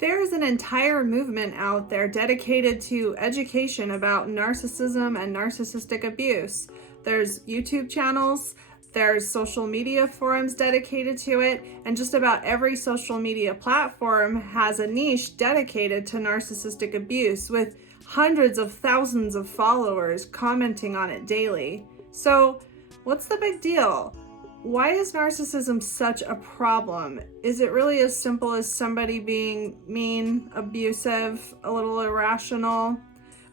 There's an entire movement out there dedicated to education about narcissism and narcissistic abuse. There's YouTube channels, there's social media forums dedicated to it, and just about every social media platform has a niche dedicated to narcissistic abuse with hundreds of thousands of followers commenting on it daily. So, what's the big deal? Why is narcissism such a problem? Is it really as simple as somebody being mean, abusive, a little irrational?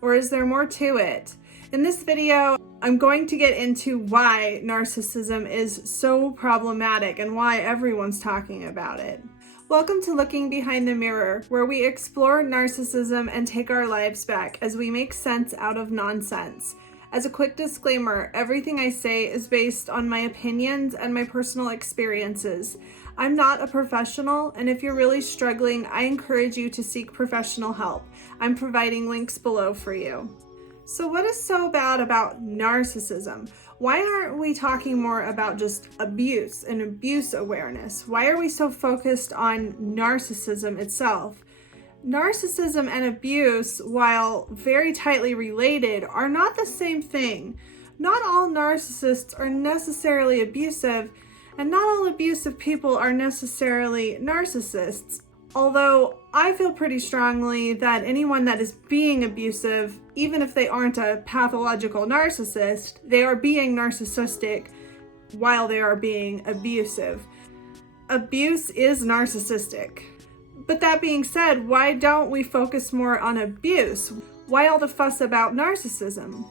Or is there more to it? In this video, I'm going to get into why narcissism is so problematic and why everyone's talking about it. Welcome to Looking Behind the Mirror, where we explore narcissism and take our lives back as we make sense out of nonsense. As a quick disclaimer, everything I say is based on my opinions and my personal experiences. I'm not a professional, and if you're really struggling, I encourage you to seek professional help. I'm providing links below for you. So what is so bad about narcissism? Why aren't we talking more about just abuse and abuse awareness? Why are we so focused on narcissism itself? Narcissism and abuse, while very tightly related, are not the same thing. Not all narcissists are necessarily abusive, and not all abusive people are necessarily narcissists. Although I feel pretty strongly that anyone that is being abusive, even if they aren't a pathological narcissist, they are being narcissistic while they are being abusive. Abuse is narcissistic. But that being said, why don't we focus more on abuse? Why all the fuss about narcissism?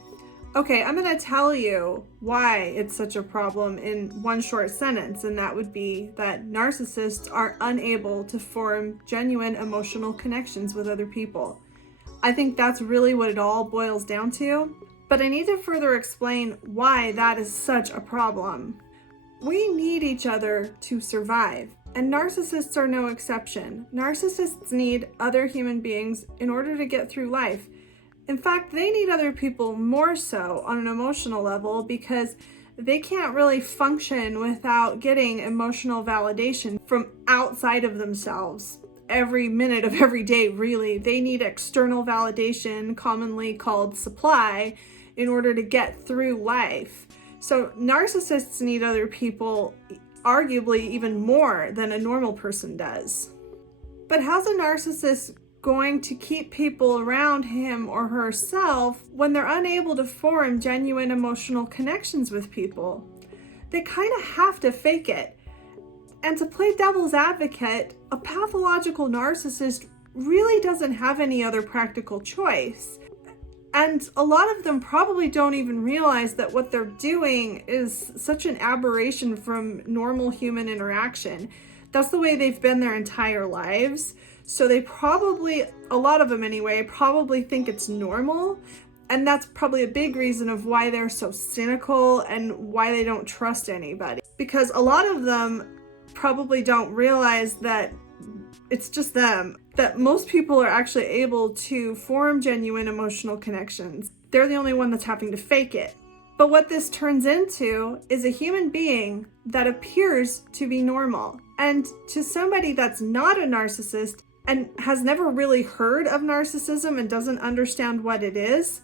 Okay, I'm going to tell you why it's such a problem in one short sentence, and that would be that narcissists are unable to form genuine emotional connections with other people. I think that's really what it all boils down to, but I need to further explain why that is such a problem. We need each other to survive. And narcissists are no exception. Narcissists need other human beings in order to get through life. In fact, they need other people more so on an emotional level because they can't really function without getting emotional validation from outside of themselves. Every minute of every day, really. They need external validation, commonly called supply, in order to get through life. So narcissists need other people arguably even more than a normal person does. But how's a narcissist going to keep people around him or herself when they're unable to form genuine emotional connections with people? They kind of have to fake it. And to play devil's advocate, a pathological narcissist really doesn't have any other practical choice. And a lot of them probably don't even realize that what they're doing is such an aberration from normal human interaction. That's the way they've been their entire lives. So they probably, a lot of them anyway, probably think it's normal. And that's probably a big reason of why they're so cynical and why they don't trust anybody. Because a lot of them probably don't realize that it's just them, that most people are actually able to form genuine emotional connections. They're the only one that's having to fake it. But what this turns into is a human being that appears to be normal. And to somebody that's not a narcissist and has never really heard of narcissism and doesn't understand what it is,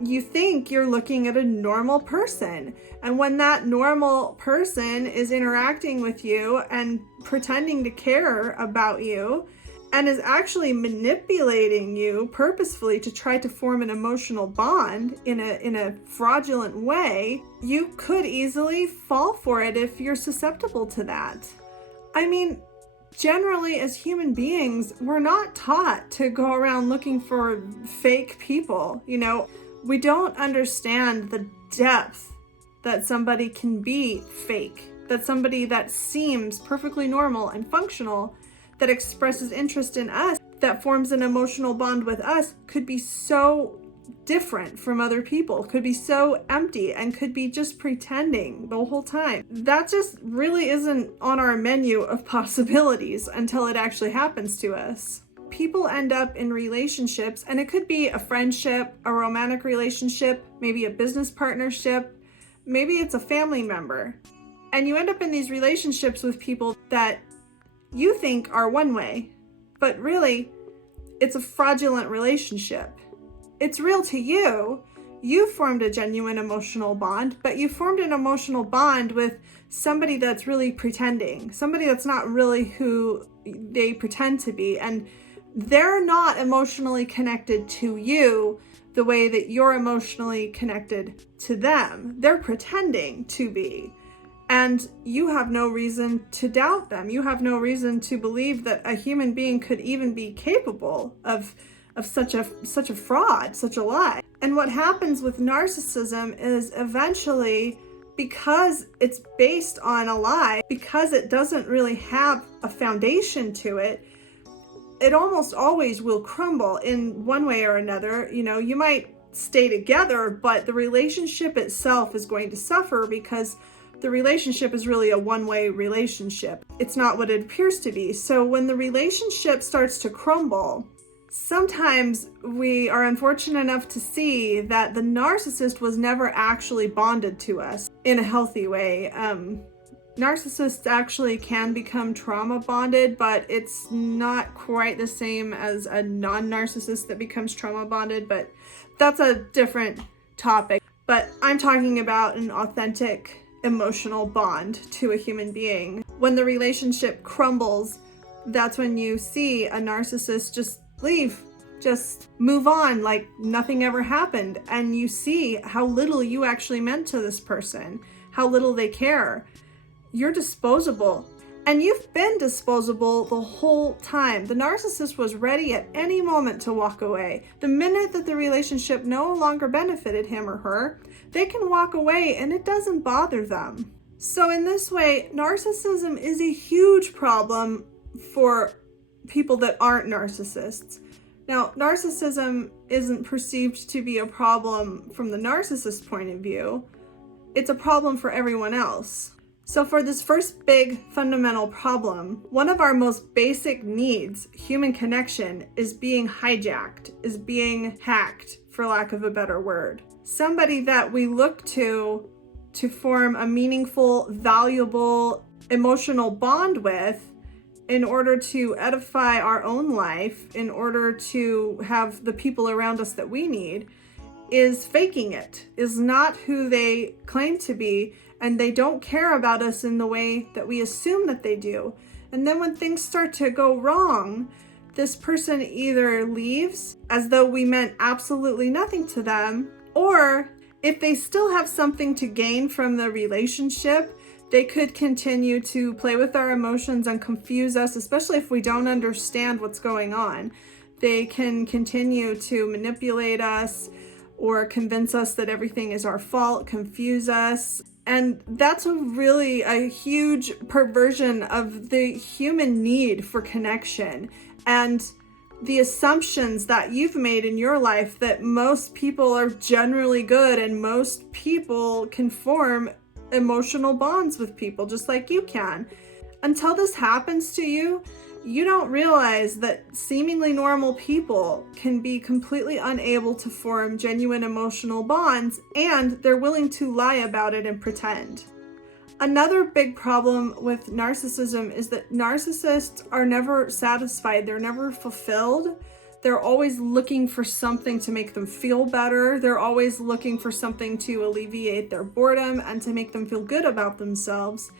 you think you're looking at a normal person. And when that normal person is interacting with you and pretending to care about you and is actually manipulating you purposefully to try to form an emotional bond in a fraudulent way, you could easily fall for it if you're susceptible to that. I mean, generally as human beings, we're not taught to go around looking for fake people, We don't understand the depth that somebody can be fake, that somebody that seems perfectly normal and functional, that expresses interest in us, that forms an emotional bond with us, could be so different from other people, could be so empty, and could be just pretending the whole time. That just really isn't on our menu of possibilities until it actually happens to us. People end up in relationships, and it could be a friendship, a romantic relationship, maybe a business partnership, maybe it's a family member. And you end up in these relationships with people that you think are one way, but really, it's a fraudulent relationship. It's real to you. You formed a genuine emotional bond, but you formed an emotional bond with somebody that's really pretending, somebody that's not really who they pretend to be, and they're not emotionally connected to you the way that you're emotionally connected to them. They're pretending to be. And you have no reason to doubt them. You have no reason to believe that a human being could even be capable of such a fraud, such a lie. And what happens with narcissism is eventually, because it's based on a lie, because it doesn't really have a foundation to it, it almost always will crumble in one way or another. You know, you might stay together, but the relationship itself is going to suffer because the relationship is really a one-way relationship. It's not what it appears to be. So when the relationship starts to crumble, sometimes we are unfortunate enough to see that the narcissist was never actually bonded to us in a healthy way. Narcissists actually can become trauma bonded, but it's not quite the same as a non-narcissist that becomes trauma bonded, but that's a different topic. But I'm talking about an authentic emotional bond to a human being. When the relationship crumbles, that's when you see a narcissist just leave, just move on like nothing ever happened, and you see how little you actually meant to this person, how little they care. You're disposable, and you've been disposable the whole time. The narcissist was ready at any moment to walk away. The minute that the relationship no longer benefited him or her, they can walk away and it doesn't bother them. So in this way, narcissism is a huge problem for people that aren't narcissists. Now, narcissism isn't perceived to be a problem from the narcissist point of view. It's a problem for everyone else. So for this first big fundamental problem, one of our most basic needs, human connection, is being hijacked, is being hacked, for lack of a better word. Somebody that we look to form a meaningful, valuable, emotional bond with in order to edify our own life, in order to have the people around us that we need, is faking it, is not who they claim to be, and they don't care about us in the way that we assume that they do. And then when things start to go wrong, this person either leaves as though we meant absolutely nothing to them, or if they still have something to gain from the relationship, they could continue to play with our emotions and confuse us, especially if we don't understand what's going on. They can continue to manipulate us or convince us that everything is our fault, confuse us. And that's a huge perversion of the human need for connection and the assumptions that you've made in your life that most people are generally good and most people can form emotional bonds with people just like you can. Until this happens to you, you don't realize that seemingly normal people can be completely unable to form genuine emotional bonds, and they're willing to lie about it and pretend. Another big problem with narcissism is that narcissists are never satisfied. They're never fulfilled. They're always looking for something to make them feel better. They're always looking for something to alleviate their boredom and to make them feel good about themselves.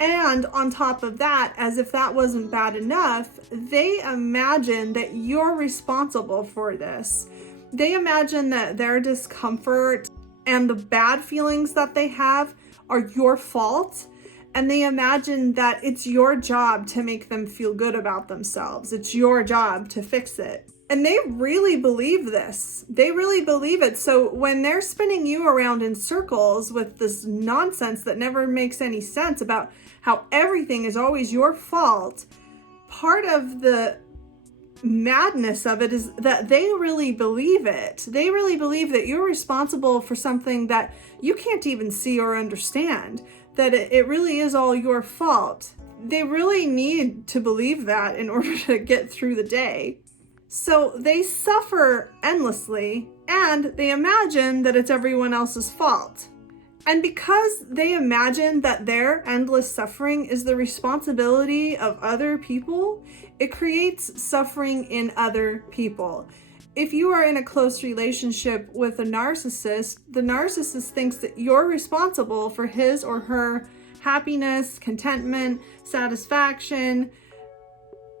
And on top of that, as if that wasn't bad enough, they imagine that you're responsible for this. They imagine that their discomfort and the bad feelings that they have are your fault. And they imagine that it's your job to make them feel good about themselves. It's your job to fix it. And they really believe this. They really believe it. So when they're spinning you around in circles with this nonsense that never makes any sense about how everything is always your fault, part of the madness of it is that they really believe it. They really believe that you're responsible for something that you can't even see or understand, that it really is all your fault. They really need to believe that in order to get through the day. So they suffer endlessly, and they imagine that it's everyone else's fault. And because they imagine that their endless suffering is the responsibility of other people, it creates suffering in other people. If you are in a close relationship with a narcissist, the narcissist thinks that you're responsible for his or her happiness, contentment, satisfaction,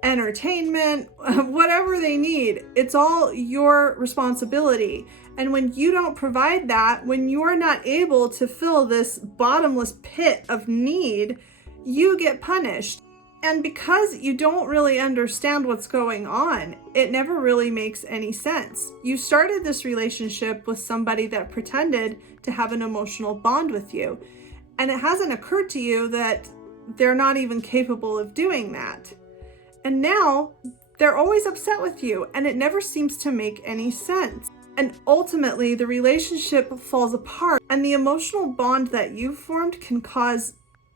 entertainment, whatever they need. It's all your responsibility. And when you don't provide that, when you're not able to fill this bottomless pit of need, you get punished. And because you don't really understand what's going on, it never really makes any sense. You started this relationship with somebody that pretended to have an emotional bond with you. And it hasn't occurred to you that they're not even capable of doing that. And now they're always upset with you, and it never seems to make any sense. And ultimately, the relationship falls apart, and the emotional bond that you formed can cause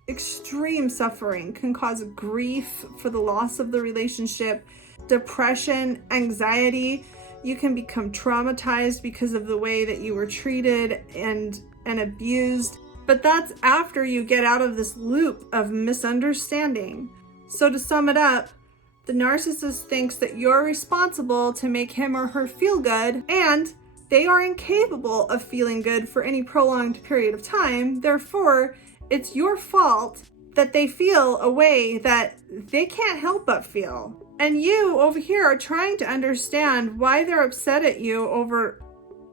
extreme suffering, can cause grief for the loss of the relationship, depression, anxiety. You can become traumatized because of the way that you were treated and abused. But that's after you get out of this loop of misunderstanding. So to sum it up, the narcissist thinks that you're responsible to make him or her feel good, and they are incapable of feeling good for any prolonged period of time. Therefore, it's your fault that they feel a way that they can't help but feel. And you over here are trying to understand why they're upset at you over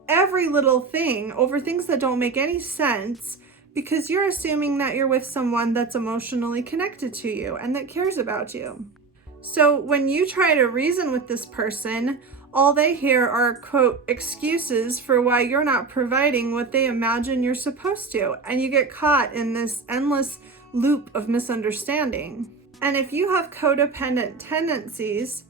every little thing, over things that don't make any sense, because you're assuming that you're with someone that's emotionally connected to you and that cares about you. So when you try to reason with this person, all they hear are, quote, excuses for why you're not providing what they imagine you're supposed to. And you get caught in this endless loop of misunderstanding. And if you have codependent tendencies,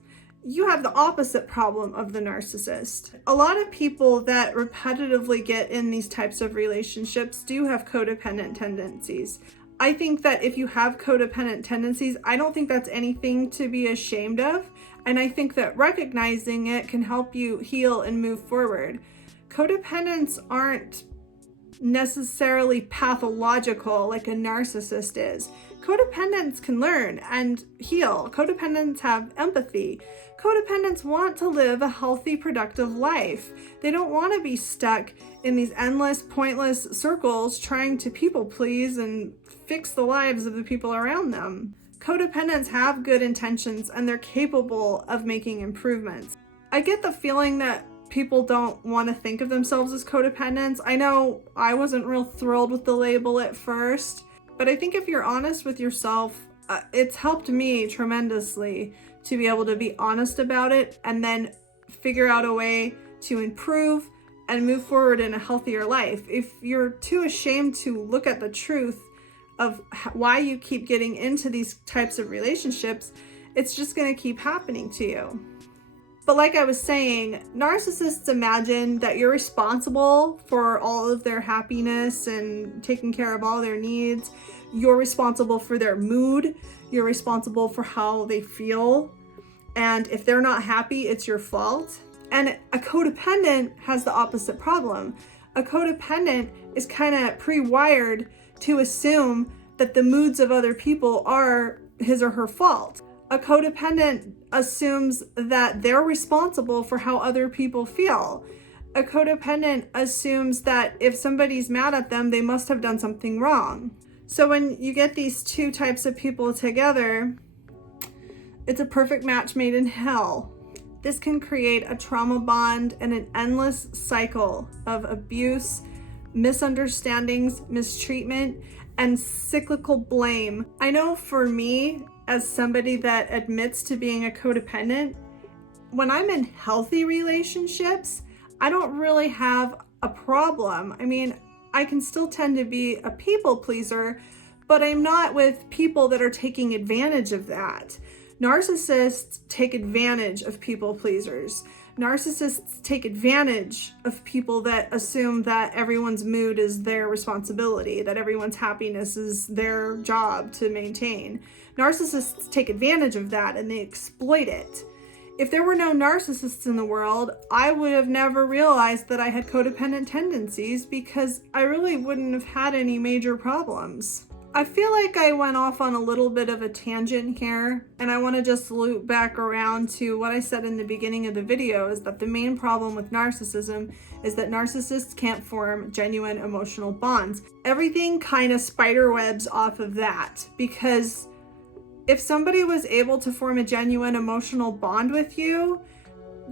you have the opposite problem of the narcissist. A lot of people that repetitively get in these types of relationships do have codependent tendencies. I think that if you have codependent tendencies, I don't think that's anything to be ashamed of. And I think that recognizing it can help you heal and move forward. Codependents aren't necessarily pathological like a narcissist is. Codependents can learn and heal. Codependents have empathy. Codependents want to live a healthy, productive life. They don't want to be stuck in these endless, pointless circles trying to people please and fix the lives of the people around them. Codependents have good intentions and they're capable of making improvements. I get the feeling that people don't want to think of themselves as codependents. I know I wasn't real thrilled with the label at first, but I think if you're honest with yourself, it's helped me tremendously to be able to be honest about it and then figure out a way to improve and move forward in a healthier life. If you're too ashamed to look at the truth of why you keep getting into these types of relationships, it's just going to keep happening to you. But like I was saying, narcissists imagine that you're responsible for all of their happiness and taking care of all their needs. You're responsible for their mood. You're responsible for how they feel. And if they're not happy, it's your fault. And a codependent has the opposite problem. A codependent is kind of pre-wired to assume that the moods of other people are his or her fault. A codependent assumes that they're responsible for how other people feel. A codependent assumes that if somebody's mad at them, they must have done something wrong. So when you get these two types of people together, it's a perfect match made in hell. This can create a trauma bond and an endless cycle of abuse, misunderstandings, mistreatment, and cyclical blame. I know for me, as somebody that admits to being a codependent, when I'm in healthy relationships, I don't really have a problem. I mean, I can still tend to be a people pleaser, but I'm not with people that are taking advantage of that. Narcissists take advantage of people pleasers. Narcissists take advantage of people that assume that everyone's mood is their responsibility, that everyone's happiness is their job to maintain. Narcissists take advantage of that and they exploit it. If there were no narcissists in the world, I would have never realized that I had codependent tendencies because I really wouldn't have had any major problems. I feel like I went off on a little bit of a tangent here, and I want to just loop back around to what I said in the beginning of the video, is that the main problem with narcissism is that narcissists can't form genuine emotional bonds. Everything kind of spiderwebs off of that, because if somebody was able to form a genuine emotional bond with you,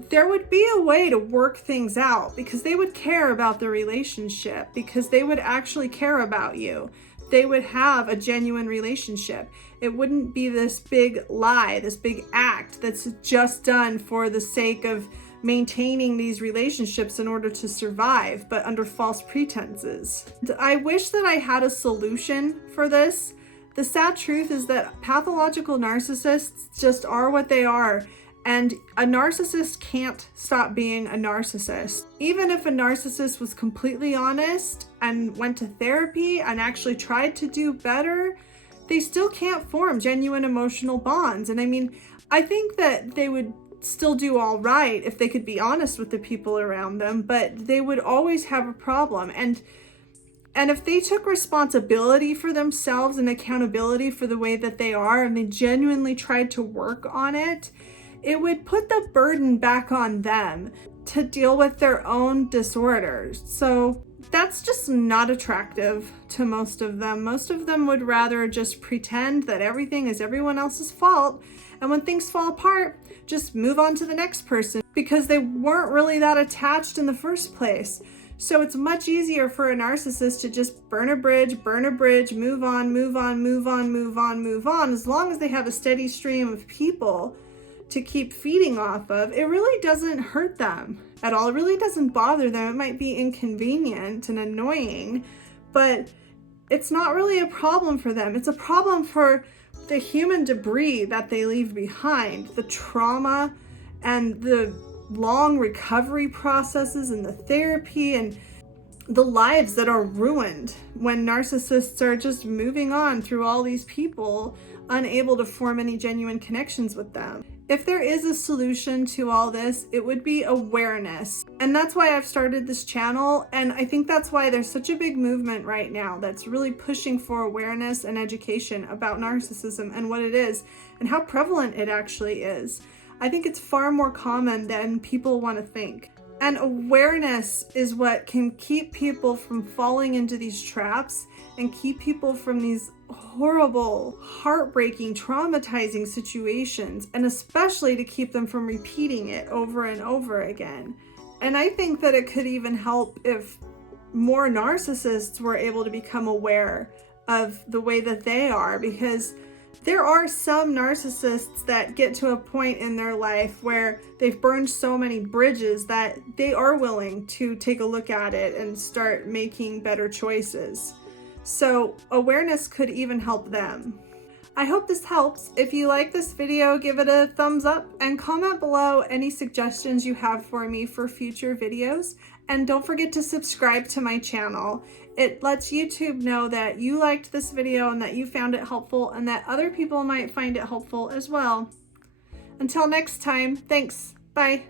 there would be a way to work things out, because they would care about the relationship, because they would actually care about you. They would have a genuine relationship. It wouldn't be this big lie, this big act that's just done for the sake of maintaining these relationships in order to survive, but under false pretenses. I wish that I had a solution for this. The sad truth is that pathological narcissists just are what they are. And a narcissist can't stop being a narcissist. Even if a narcissist was completely honest and went to therapy and actually tried to do better, they still can't form genuine emotional bonds. And I mean, I think that they would still do all right if they could be honest with the people around them, but they would always have a problem. And if they took responsibility for themselves and accountability for the way that they are, and they genuinely tried to work on it, it would put the burden back on them to deal with their own disorders. So that's just not attractive to most of them. Most of them would rather just pretend that everything is everyone else's fault, and when things fall apart, just move on to the next person, because they weren't really that attached in the first place. So it's much easier for a narcissist to just burn a bridge, move on, as long as they have a steady stream of people to keep feeding off of. It really doesn't hurt them at all. It really doesn't bother them. It might be inconvenient and annoying, but it's not really a problem for them. It's a problem for the human debris that they leave behind, the trauma and the long recovery processes and the therapy and the lives that are ruined when narcissists are just moving on through all these people, unable to form any genuine connections with them. If there is a solution to all this, it would be awareness. And that's why I've started this channel. And I think that's why there's such a big movement right now that's really pushing for awareness and education about narcissism and what it is and how prevalent it actually is. I think it's far more common than people want to think. And awareness is what can keep people from falling into these traps and keep people from these horrible, heartbreaking, traumatizing situations, and especially to keep them from repeating it over and over again. And I think that it could even help if more narcissists were able to become aware of the way that they are, because there are some narcissists that get to a point in their life where they've burned so many bridges that they are willing to take a look at it and start making better choices. So awareness could even help them. I hope this helps. If you like this video, give it a thumbs up and comment below any suggestions you have for me for future videos. And don't forget to subscribe to my channel. It lets YouTube know that you liked this video and that you found it helpful and that other people might find it helpful as well. Until next time, thanks. Bye.